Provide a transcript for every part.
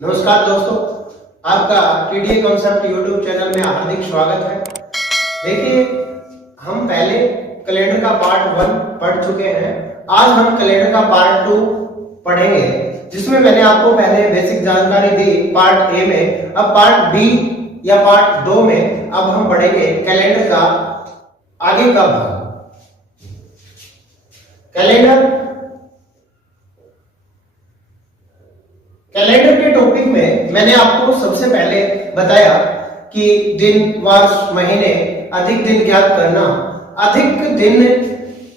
नमस्कार दोस्तों, आपका टीडीए कॉन्सेप्ट यूट्यूब चैनल में हार्दिक स्वागत है। देखिए, हम पहले कैलेंडर का पार्ट 1 पढ़ चुके हैं। आज हम कैलेंडर का पार्ट 2 पढ़ेंगे, जिसमें मैंने आपको पहले बेसिक जानकारी दी पार्ट ए में। अब पार्ट बी या पार्ट 2 में अब हम पढ़ेंगे कैलेंडर का आगे का भाग। कैलेंडर के टॉपिक में मैंने आपको सबसे पहले बताया कि दिन, वर्ष, महीने, अधिक दिन ज्ञात करना। अधिक दिन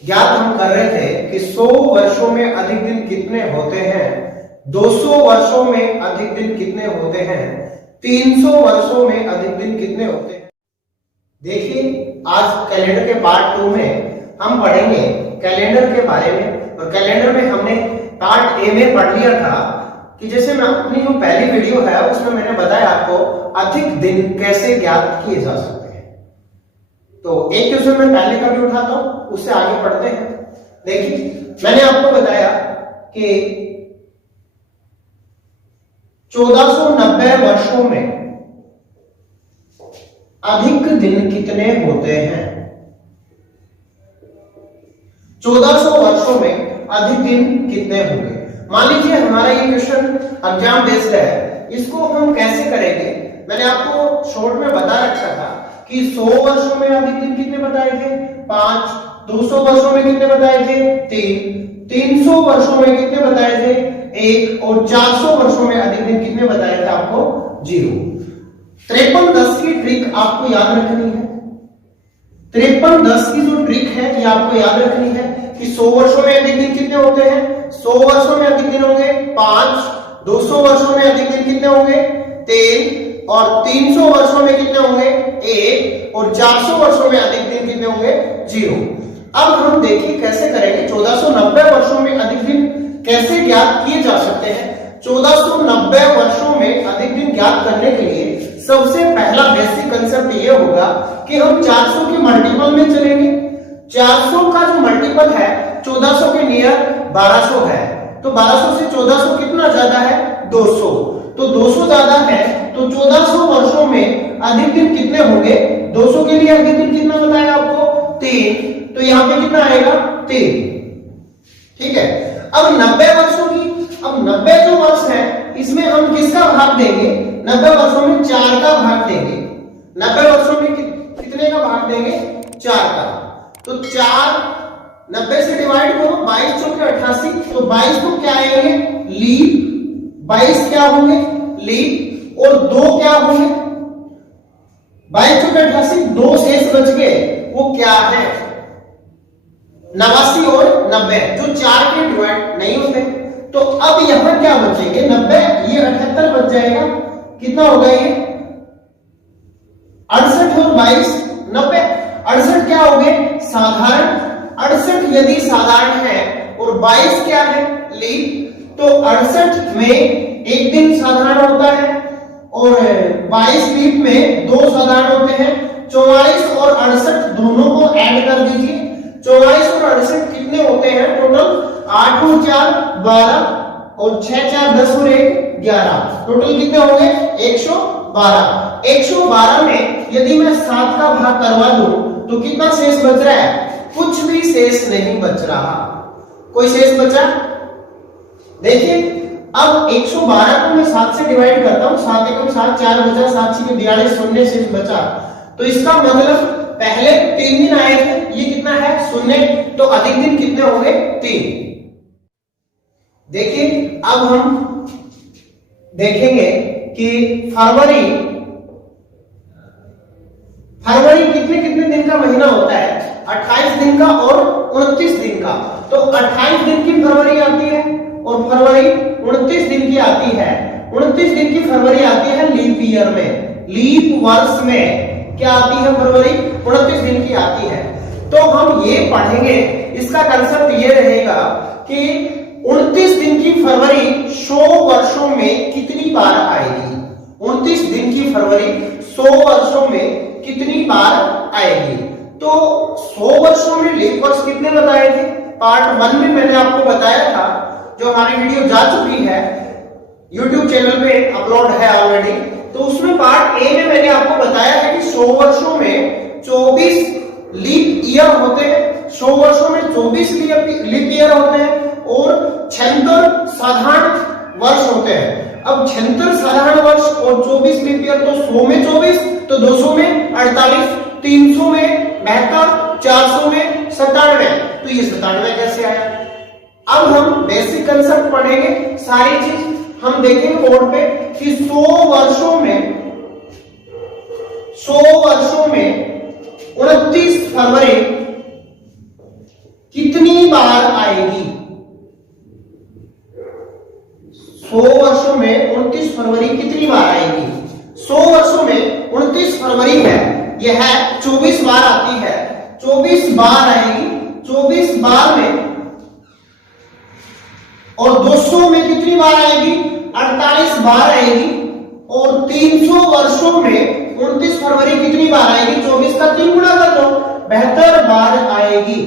ज्ञात हम कर रहे थे कि 100 वर्षों में अधिक दिन कितने होते हैं, 200 वर्षों में अधिक दिन कितने होते हैं, 300 वर्षों में अधिक दिन कितने होते हैं। देखिए, आज कैलेंडर के पार्ट 2 में हम पढ़ेंगे कैलेंडर के बारे में। और कैलेंडर में हमने पार्ट ए में पढ़ लिया था कि जैसे मैं अपनी जो पहली वीडियो है उसमें मैंने बताया आपको अधिक दिन कैसे ज्ञात किए जा सकते हैं। तो एक क्वेश्चन मैं पहले का भी उठाता हूं, उससे आगे पढ़ते हैं। देखिए, मैंने आपको बताया कि 1490 वर्षों में अधिक दिन कितने होते हैं। 1400 वर्षों में अधिक दिन कितने होंगे। मान लीजिए हमारा ये क्वेश्चन एग्जाम बेस्ड है, इसको हम कैसे करेंगे। मैंने आपको शॉर्ट में बता रखा था कि 100 वर्षों में अधिक दिन कितने बताए थे, 5, 200 वर्षों में कितने बताए थे, 3, 300 वर्षों में कितने बताए थे, 1, और 400 वर्षों में अधिक दिन कितने बताए थे आपको, 0। 53-10 की ट्रिक आपको याद रखनी है। 53-10 की जो ट्रिक है ये आपको याद रखनी है कि 100 वर्षों में अधिक दिन कितने होते हैं, 100 वर्षों में अधिक दिन होंगे 5, 200 वर्षों में अधिक दिन कितने होंगे 3, और 300 वर्षों में कितने होंगे 1, और 400 वर्षों में अधिक दिन कितने होंगे 0। अब हम देखिए कैसे करेंगे। 1490 वर्षों में अधिक दिन कैसे ज्ञात किए जा सकते हैं। 1490 वर्षों में अधिक दिन ज्ञात करने के लिए सबसे पहला बेसिक कंसेप्ट ये होगा कि हम 400 के मल्टीपल में चलेंगे। 400 का जो मल्टीपल है 1400 के नियर 1200 है, तो 1200 से 1400 कितना ज्यादा है, 200। तो 200 ज्यादा है, तो 1400 वर्षों में अधिक दिन कितने होंगे। 200 के लिए अधिक दिन कितना बताया आपको, 3, तो यहां पे कितना आएगा, 3। ठीक है। अब 90 वर्षों की, अब 90 जो वर्ष है इसमें हम किसका भाग देंगे, 90 वर्षों में 4 का भाग देंगे। 90 वर्षों में कितने का भाग देंगे, 4 का। तो 4 90 से डिवाइड करो, 22 चौके 88, तो 22 को क्या आएंगे, लीप। 22 क्या होंगे, लीप, और 2 क्या होंगे, 22 चौके 88, 2 शेष बच गए, वो क्या है, 89 और 90, जो 4 के डिवाइड नहीं होते। तो अब यहां क्या बचेंगे, 90, ये 78 बच जाएगा। कितना होगा ये, 68 और 22 90। 68 क्या हो गए, साधारण। 68 यदि साधारण है और 22 क्या है, लीप, तो 68 में एक दिन साधारण होता है और 22 लीप में 2 साधारण होते हैं। 44 और 68 दोनों को ऐड कर दीजिए। 44 और 68 कितने होते हैं टोटल, 8 और 4 12, और 6 4 10 और 1 11, टोटल कितने होंगे 112। 112 में यदि मैं 7 का भाग करवा दूं तो कितना शेष बच रहा है, कुछ भी शेष नहीं बच रहा। कोई शेष बचा, देखिए। अब 112 को मैं 7 से डिवाइड करता हूं, 7 एकम 7, 4 बचा, 7 6 42, शून्य शेष बचा। तो इसका मतलब पहले 3 दिन आए थे, ये कितना है, 0, तो अधिक दिन कितने होंगे, 3। देखिए, अब हम देखेंगे कि फरवरी कितने कितने दिन का महीना होता है, 28 दिन का और 29 दिन का। तो 28 दिन की फरवरी आती है और फरवरी 29 दिन की आती है। 29 दिन की फरवरी आती है लीप ईयर में, लीप वर्ष में क्या आती है, फरवरी 29 दिन की आती है। तो हम ये पढ़ेंगे, इसका कंसेप्ट ये रहेगा कि 29 दिन की फरवरी 100 वर्षों में कितनी बार आएगी। 29 दिन की फरवरी 100 वर्षों में कितनी बार आएगी। तो 100 वर्षों में लीप वर्ष कितने बताए थे, पार्ट 1 में मैंने आपको बताया था, जो हमारी वीडियो जा चुकी है। YouTube चैनल पे अपलोड है ऑलरेडी। तो उसमें पार्ट ए में मैंने आपको बताया है कि 100 वर्षों में 24 लीप ईयर होते हैं, 100 वर्षों में 24 लीप ईयर होते हैं और 76 साधारण वर्ष होते हैं। अब 76 साधारण वर्ष और 24 लीप ईयर, तो 100 में 24, तो 200 में 48, 300 में 72, 400 में 97। तो ये 97 कैसे आया? अब हम बेसिक कंसेप्ट पढ़ेंगे, सारी चीज हम देखेंगे बोर्ड पे कि 100 वर्षों में 29 फरवरी कितनी बार आएगी? 100 वर्षों में 29 फरवरी कितनी बार आएगी? 100 वर्षों में 29 फरवरी है, यह 24 बार आती है, 24 बार आएगी। 24 बार में और 200 में कितनी बार आएगी? 48 बार आएगी। और 300 वर्षों में 29 फरवरी कितनी बार आएगी? 24 का 3 गुना कर दो, 72 बार आएगी।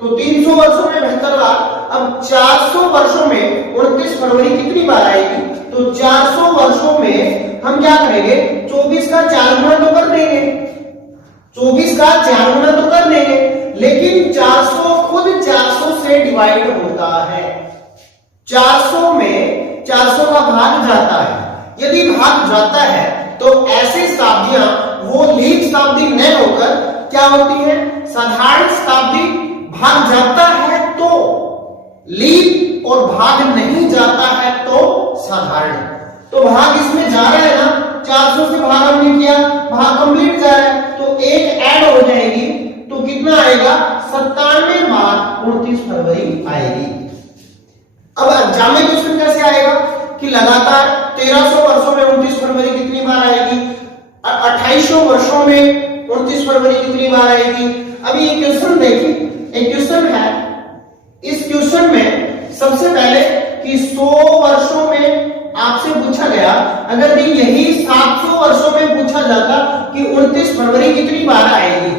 तो 300 वर्षों में 72 बार। अब 400 वर्षों में 29 फरवरी कितनी बार आएगी? तो 400 वर्षों में हम क्या करेंगे? 24 का 4 गुना तो कर देंगे, 24 का 4 गुना तो कर देंगे, लेकिन 400 खुद 400 से डिवाइड होता है। 400 में 400 का भाग जाता है। यदि भाग जाता है तो ऐसी शताब्दियां वो लीप शताब्दी न होकर क्या होती है? साधारण शताब्दी। भाग जाता है तो लीप और भाग नहीं जाता है तो साधारण। तो भाग इसमें जा रहा है ना, 400 से भाग हमने किया, भाग कंप्लीट जा रहा है, तो एक ऐड हो जाएगी, तो कितना आएगा? 97 बार 29 फरवरी आएगी। अब एग्जाम में क्वेश्चन कैसे आएगा कि लगातार 1300 वर्षों में 29 फरवरी कितनी बार आएगी, 2800 वर्षों में 29 फरवरी कितनी बार आएगी। अभी ये क्वेश्चन देखिए, एक क्वेश्चन है, इस क्वेश्चन में सबसे पहले कि 100 वर्षों में आपसे पूछा गया, अगर यही 700 वर्षों में पूछा जाता कि 29 फरवरी कितनी बार आएगी,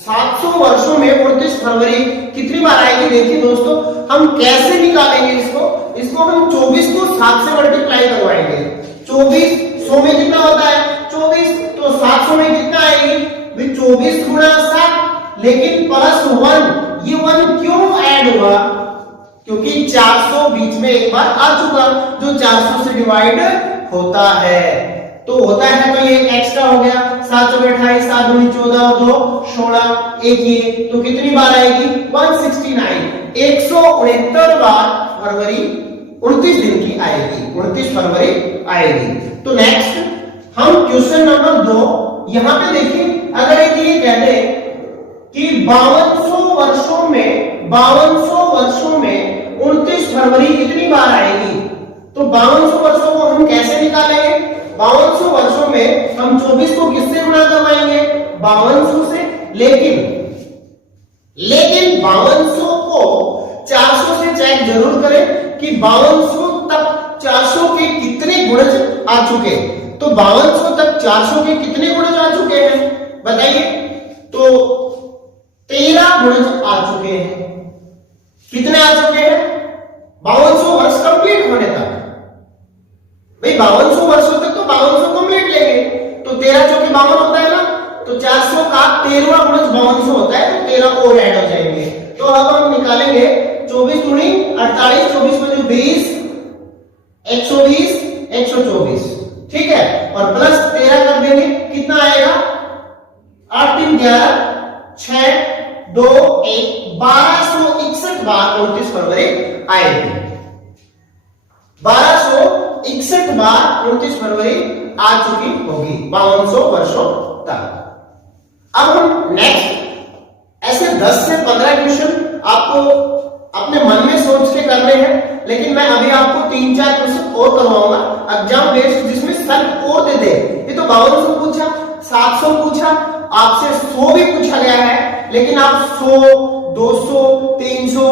700 वर्षों में 29 फरवरी कितनी बार आएगी। देखिए दोस्तों, हम कैसे निकालेंगे इसको हम 24 को 7 से मल्टीप्लाई करवाएंगे। 24 100 में कितना होता है? 24, तो 700 में कितना आएगी? 24 गुणा 7, लेकिन प्लस 1, ये 1 क्यों ऐड हुआ? क्योंकि 400 बीच में एक बार आ चुका, जो 400 से डिवाइड होता है, तो होता है, तो ये एक्स्ट्रा हो गया। 7 चौके 28, 7 दूनी 14 और 2 16, एक ये, तो कितनी बार आएगी? 169, 169 बार फरवरी 29 दिन की आएगी, 29 फरवरी आएगी। तो नेक्स्ट हम क्वेश्चन नंबर 2 यहां पे देखिए, अगर ये कहते कि 5200 वर्षों में 29 फरवरी कितनी बार आएगी, तो 5200 वर्षों को हम कैसे निकालेंगे? 5200 वर्षों में हम 24 को किससे गुणा करवाएंगे? 5200 से। लेकिन 5200 को 400 से चेक जरूर करें कि 5200 तक 400 के कितने गुणज आ चुके। तो 5200 तक 400 के कितने गुणज आ चुके हैं बताइए? तो 13 गुणज आ चुके हैं। कितने आ चुके हैं? 5200 वर्ष कंप्लीट होने तक। भाई 5200 वर्षों तक तो 5200 कंप्लीट लेंगे, तो 13 चौके 52 होता है ना, तो 400 का 13वां गुणज 5200 होता है, तो 13 और ऐड हो जाएंगे। तो अब हम निकालेंगे 24 दूनी 48, 24 में 20, 120, 124, ठीक है, और प्लस 13 कर देंगे, कितना आएगा? 8 3 11 6 2 1 1261 बार 29 फरवरी आएगी। 1261 बार 29 फरवरी आ चुकी होगी 5200 वर्षों तक। अब हम नेक्स्ट ऐसे 10 से 15 क्वेश्चन आपको अपने मन में सोच के करने हैं, लेकिन मैं अभी आपको 3-4 क्वेश्चन और करवाऊंगा एग्जाम बेस्ड, जिसमें सर और दे दे। ये तो 5200 पूछा, 700 पूछा, आपसे 100 भी पूछा गया है, लेकिन आप 100, 200, 300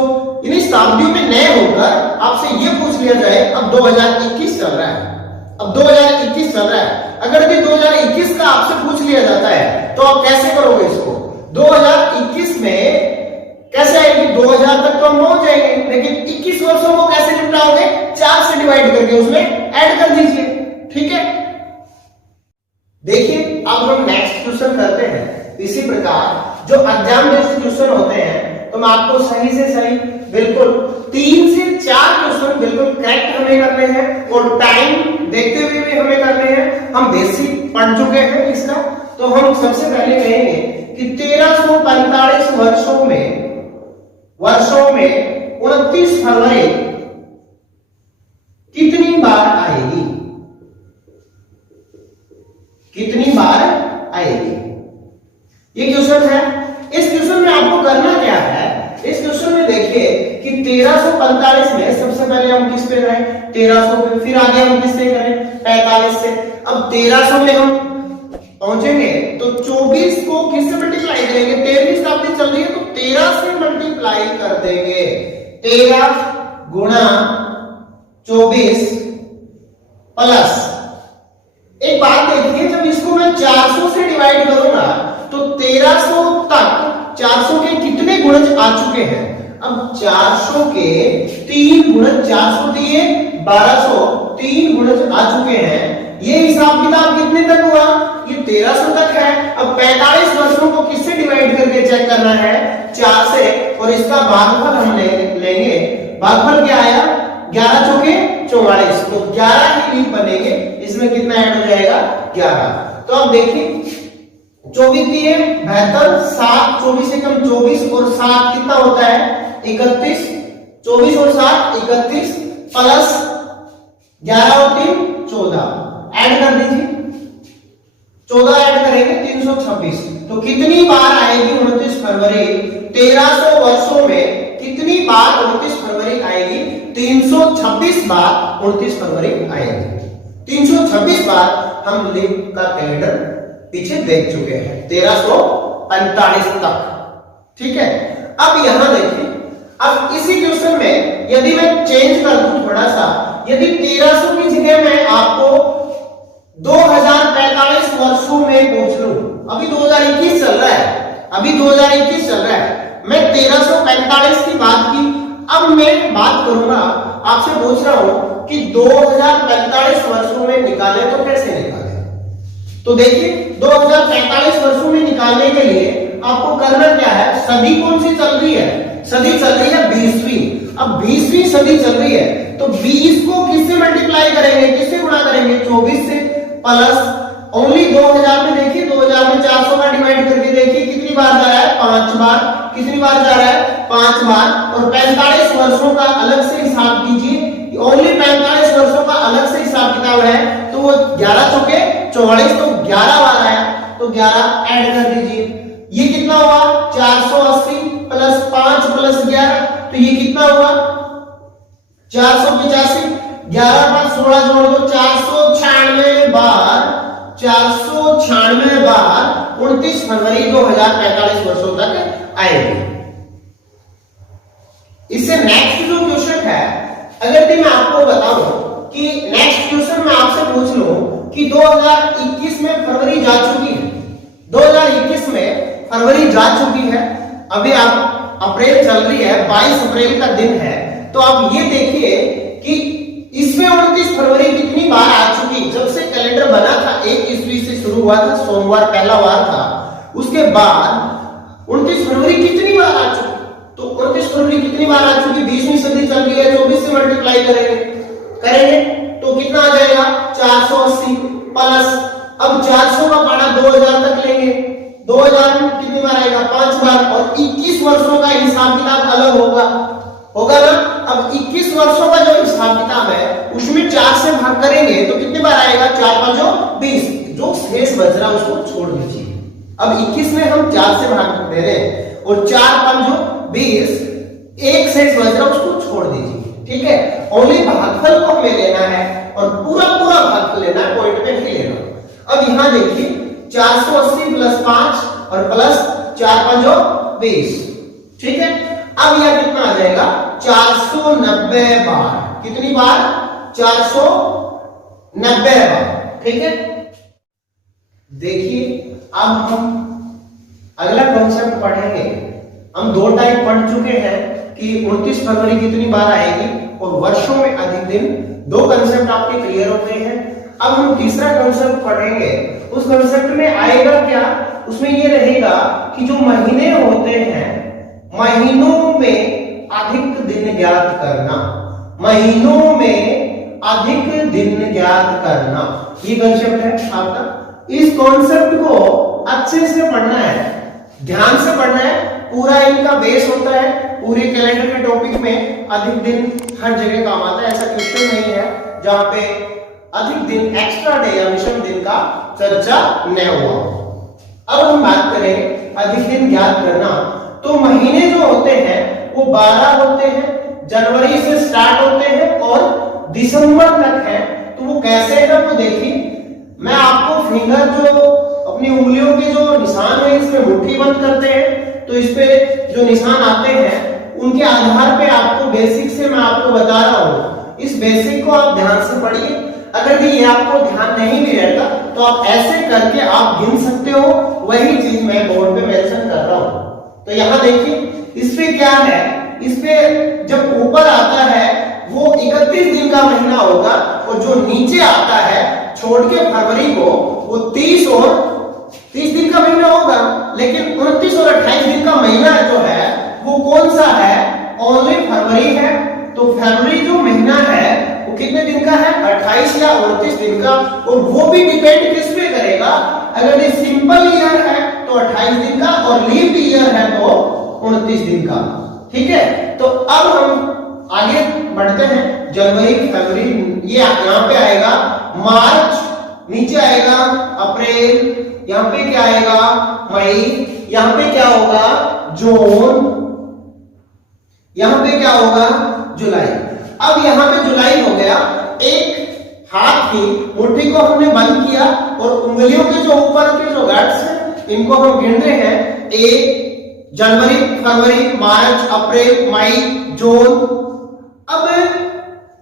इन शताब्दियों में नए होकर आपसे ये पूछ लिया जाए, अब 2021 चल रहा है, अब 2021 चल रहा है, अगर ये 2021 का आपसे पूछ लिया जाता है तो आप कैसे करोगे इसको? 2021 में कैसे आएगी? 2000 तक तो हम पहुंच जाएंगे, लेकिन 21 वर्षों को कैसे निपटाओगे? 4 से डिवाइड करके उसमें ऐड कर दीजिए। ठीक है, देखिए अब हम नेक्स्ट क्वेश्चन करते हैं। इसी प्रकार जो एग्जाम बेस्ड क्वेश्चन होते हैं, तो मैं आपको सही से सही बिल्कुल 3 से 4 क्वेश्चन बिल्कुल करेक्ट हमें करने हैं और टाइम देखते हुए भी हमें करने हैं। हम बेसिक पढ़ चुके हैं इसका, तो हम सबसे पहले कहेंगे कि 1345 वर्षों में 29 फरवरी कितनी बार आएगी? कितनी बार आएगी? ये क्वेश्चन है। इस क्वेश्चन में आपको करना क्या है? इस क्वेश्चन में देखिए कि 1345 में सबसे पहले हम किस पे करें? 1300 पे, फिर आगे हम किससे करें? 45 से। अब 1300 में हम पहुंचेंगे तो 24 को किससे मल्टीप्लाई करेंगे? 13वीं शताब्दी चल रही है तो 13 से मल्टीप्लाई कर देंगे। 13 गुणा 24 प्लस, एक बात देखिए, जब इसको मैं 400 से डिवाइड करूंगा तो 1300 तक 400 के कितने गुणज आ चुके हैं? अब 400 के 3 गुणज, 400 दिए 1200, 3 गुणज आ चुके हैं। ये हिसाब किताब कितने तक हुआ? ये 1300 तक है। अब 45 वर्षों को किससे डिवाइड करके चेक करना है? 4 से, और इसका भागफल हम लेंगे। भागफल क्या आया? 11 चौके 44, तो 11 ही लीप बनेंगे। इसमें कितना ऐड हो जाएगा? 11। तो अब देखिए 24 दिए 72, 7 24 एकम 24 और 7 कितना होता है? 31, 24 और 7 31 प्लस 11 और 3 14, ऐड कर दीजिए। 14 ऐड करेंगे 326। तो कितनी बार आएगी 29 फरवरी? 1300 वर्षों में कितनी बार 29 फरवरी आएगी? 326 बार 29 फरवरी आएगी। 326 बार हम लीप का कैलेंडर पीछे देख चुके हैं 1345 तक। ठीक है, अब यहां देखिए, अब इसी क्वेश्चन में यदि मैं चेंज कर दूं थोड़ा सा, यदि 1300 की जगह मैं आपको 2045 वर्षों में पूछ लूं, अभी 2021 चल रहा है, अभी 2021 चल रहा है, मैं 1345 की बात की। अब मैं बात करूंगा, आपसे पूछ रहा हूं कि 2045 वर्षों में निकाले तो कैसे निकाले? तो देखिए 2045 वर्षों में निकालने के लिए आपको करना क्या है? सदी कौन सी चल रही है? सदी चल रही है 20वीं। अब 20वीं सदी चल रही है तो 20 को किससे मल्टीप्लाई करेंगे? किससे गुणा करेंगे? 24 से, प्लस ओनली 2000 में देखिए, 2000 में 400 का डिवाइड करके देखिए कितनी बार जा रहा है? 5 बार। कितनी बार जा रहा है? 5 बार। और 45 वर्षों का अलग से हिसाब कीजिए, ओनली 45 वर्षों का अलग से हिसाब किताब है, तो वो 11 चौके 44, तो 11 बार आया, तो 11 ऐड कर दीजिए। ये कितना हुआ? 480 प्लस 5 प्लस 11, तो ये कितना हुआ? 485। 11 पर 16 जोड़ दो, 496 बार, 496 बार 29 फरवरी 2045 वर्षों तक आएगी। इससे नेक्स्ट जो क्वेश्चन है, अगर मैं आपको बताऊं कि नेक्स्ट क्वेश्चन में आपसे पूछ लूं कि 2021 में फरवरी जा चुकी है, 2021 में फरवरी जा चुकी है, अभी आप अप्रैल चल रही है, 22 अप्रैल का दिन है, तो आप ये देखिए कि इसमें 29 फरवरी कितनी बार आ चुकी? जब से कैलेंडर बना था 1 ईस्वी से शुरू हुआ था, सोमवार पहला वार था, उसके बाद 29 फरवरी कितनी बार आ चुकी? तो 29 फरवरी कितनी बार आ चुकी? 20वीं सदी चल रही है, 24 से मल्टीप्लाई करेंगे तो कितना आ जाएगा? 480 प्लस, अब 400 का पारा 2000 तक लेंगे, 2000 में कितनी बार आएगा? 5 बार। और 21 वर्षों का हिसाब किताब अलग होगा ना। अब 21 वर्षों का जो हिसाब किताब है उसमें 4 से भाग करेंगे तो कितनी बार आएगा? 4 5 20, जो शेष बच रहा उसको छोड़ दीजिए। अब 21 में हम 4 से भाग दे रहे हैं और 4 5 20, एक शेष बच रहा उसको छोड़ दीजिए। ठीक है, ओनली भागफल को हमें लेना है और पूरा भागफल लेना है, पॉइंट में नहीं लेना। अब यहां देखिए 480 प्लस 5 और प्लस 4 5 20, ठीक है। अब यह कितना आ जाएगा? 490 बार। कितनी बार? 490 बार। ठीक है, देखिए अब हम अगला कॉन्सेप्ट पढ़ेंगे हम दो टाइप पढ़ चुके हैं कि 29 फरवरी कितनी बार आएगी और वर्षों में अधिक दिन। दो कंसेप्ट आपके क्लियर हो गए हैं। अब हम तीसरा कंसेप्ट पढ़ेंगे। उस कंसेप्ट में आएगा क्या, उसमें ये रहेगा कि जो महीने होते हैं, महीनों में अधिक दिन ज्ञात करना, महीनों में अधिक दिन ज्ञात करना, ये कंसेप्ट है आपका। इस कॉन्सेप्ट को अच्छे से पढ़ना है, ध्यान से पढ़ना है। पूरा इनका बेस होता है, पूरे कैलेंडर के टॉपिक में अधिक दिन हर जगह काम आता है। ऐसा क्वेश्चन नहीं है जहां पे अधिक दिन, एक्स्ट्रा डे या विषम दिन का चर्चा न हुआ। अब हम बात करें अधिक दिन ज्ञात करना, तो महीने जो होते हैं वो 12 होते हैं, जनवरी से स्टार्ट होते हैं और दिसंबर तक है। तो वो कैसे है वो देखिए, मैं आपको फिंगर जो अपनी उंगलियों के जो निशान है इसमें मुट्ठी बंद करते हैं, तो इस पे जो निशान आते हैं उनके आधार पे आपको बेसिक से मैं आपको बता रहा हूं। इस बेसिक को आप ध्यान से पढ़िए। अगर ये आपको ध्यान नहीं भी रहता तो आप ऐसे करके आप गिन सकते हो, वही चीज मैं बोर्ड पे मेंशन कर रहा हूं। तो यहां देखिए इस पे क्या है, इस पे जब ऊपर आता है वो 31 दिन का महीना होगा और जो नीचे आता है छोड़ के फरवरी को वो 30 दिन का महीना होगा। लेकिन 29 और 28 दिन का महीना जो है वो कौन सा है, ओनली फरवरी है। तो फरवरी जो महीना है वो कितने दिन का है, 28 या 29 दिन का। और वो भी डिपेंड किस पे करेगा, अगर ये सिंपल ईयर है तो 28 दिन का और लीप ईयर है तो 29 दिन का। ठीक है, तो अब हम आगे बढ़ते हैं। जनवरी, फरवरी, ये यहां पे आएगा मार्च, नीचे आएगा अप्रैल, यहां पे क्या आएगा मई, यहां पे क्या होगा जून, यहां पे क्या होगा जुलाई। अब यहां पे जुलाई हो गया। एक हाथ की मुट्ठी को हमने बंद किया और उंगलियों के जो ऊपर के जो गैप्स हैं इनको हम गिन रहे हैं। 1 जनवरी, फरवरी, मार्च, अप्रैल, मई, जून। अब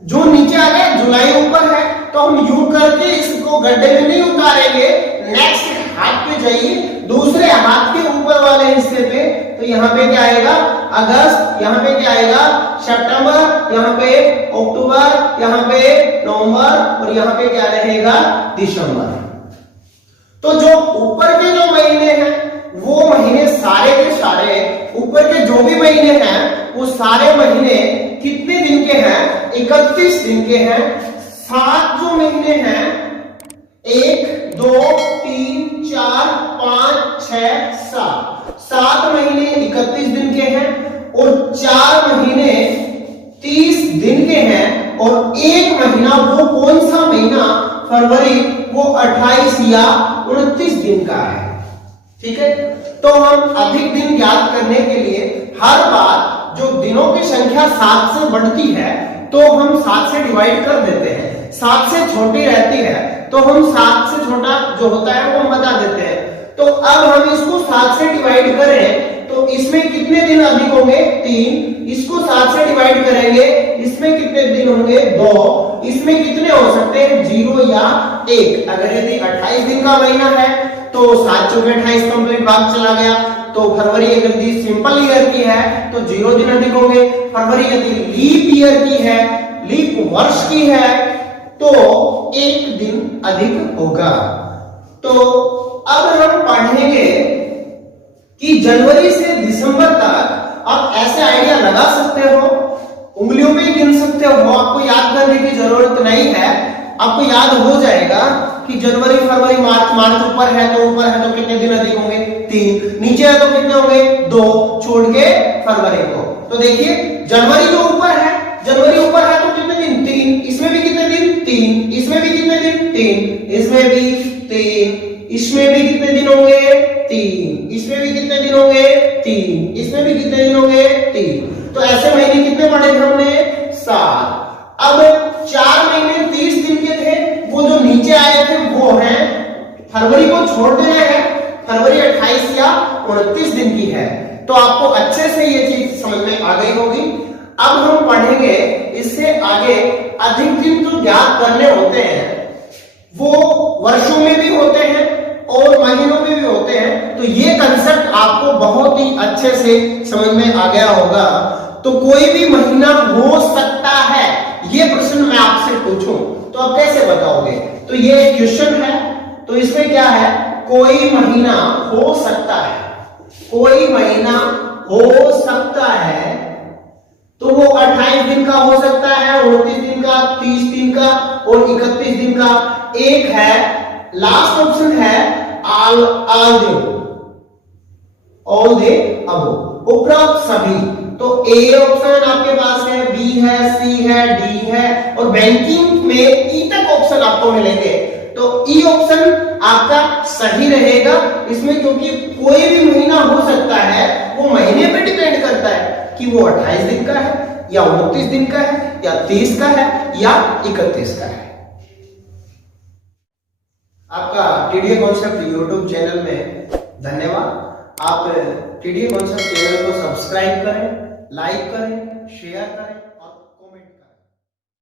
जून नीचे आ गया, जुलाई ऊपर है, तो हम यू करके इसको गड्ढे में नहीं उतारेंगे। नेक्स्ट हाथ पे जाइए, दूसरे हाथ के ऊपर वाले हिस्से पे, तो यहाँ पे क्या आएगा अगस्त, यहाँ पे क्या आएगा सितंबर, यहाँ पे अक्टूबर, यहाँ पे नवंबर और यहाँ पे क्या रहेगा दिसंबर। तो जो ऊपर के जो महीने हैं वो महीने सारे के सारे, ऊपर के जो भी महीने हैं वो सारे महीने कितने दिन के हैं, 31 दिन के हैं। 7 जो महीने हैं 1 2 3 4 5 6 7 महीने 31 दिन के हैं और 4 महीने 30 दिन के हैं और एक महीना वो कौन सा महीना फरवरी, वो 28 या 29 दिन का है। ठीक है, तो हम अधिक दिन ज्ञात करने के लिए हर बार जो दिनों की संख्या 7 से बढ़ती है तो हम 7 से डिवाइड कर देते हैं। 7 से छोटी रहती है तो हम 7 से छोटा जो होता है वो हम बता देते हैं। तो अब हम इसको 7 से डिवाइड करें तो इसमें कितने दिन अधिक होंगे 3, इसको 7 से डिवाइड करेंगे इसमें कितने दिन होंगे 2, इसमें कितने हो सकते हैं 0 या 1। अगर यदि 28 दिन का महीना है तो 7 चौके 28 कंप्लीट भाग चला गया। तो फरवरी यदि सिंपल ईयर की है तो 0 दिन अधिक होंगे। फरवरी यदि लीप ईयर की है, लीप वर्ष की है तो 1 दिन अधिक होगा। तो अब हम पढ़ेंगे कि जनवरी से दिसंबर तक आप ऐसे आइडिया लगा सकते हो, उंगलियों में ही गिन सकते हो, आपको याद करने की जरूरत नहीं है। आपको याद हो जाएगा कि जनवरी फरवरी मार्च, मार्च ऊपर है तो कितने दिन अधिक होंगे 3, नीचे है तो कितने होंगे 2, छोड़ के फरवरी को। तो देखिए जनवरी जो ऊपर है, जनवरी ऊपर है तो कितने दिन 3, इसमें भी कितने दिन 3, इसमें भी कितने दिन 3, इसमें भी 3, इसमें भी कितने दिन होंगे 3, इसमें भी कितने दिन होंगे 3, इसमें भी कितने दिन होंगे 3। तो ऐसे महीने कितने पढ़े थे हमने 7। अब 4 महीने 30 दिन के थे, वो जो नीचे आए थे वो हैं फरवरी को छोड़ देना है, फरवरी 28 या 29 दिन की है। तो आपको अच्छे से ये चीज समझ में आ गई होगी। अब हम पढ़ेंगे इससे आगे अधिक दिन जो ज्ञात करने होते हैं वो वर्षों में भी होते हैं और और महीनों में भी होते हैं। तो ये कंसेप्ट आपको बहुत ही अच्छे से समझ में आ गया होगा। तो कोई भी महीना हो सकता है, ये प्रश्न मैं आपसे पूछूं तो आप कैसे बताओगे? तो ये क्वेश्चन है, तो इसमें क्या है, कोई महीना हो सकता है, कोई महीना हो सकता है, तो वो 28 दिन का हो सकता है, 29 दिन का, 30 दिन का और 31 दिन का। एक है लास्ट ऑप्शन है ऑल दे अबव, उपरोक्त सभी। तो ए ऑप्शन आपके पास है, बी है, सी है, डी है और बैंकिंग में ई तक ऑप्शन आपको मिलेंगे। तो ई ऑप्शन आपका सही रहेगा इसमें, क्योंकि कोई भी महीना हो सकता है, वो महीने पे डिपेंड करता है कि वो 28 दिन का है या 29 दिन का है या 30 का है या 31 का है। आपका टीडीए कॉन्सेप्ट यूट्यूब चैनल में धन्यवाद। आप टीडीए कॉन्सेप्ट चैनल को सब्सक्राइब करें, लाइक करें, शेयर करें।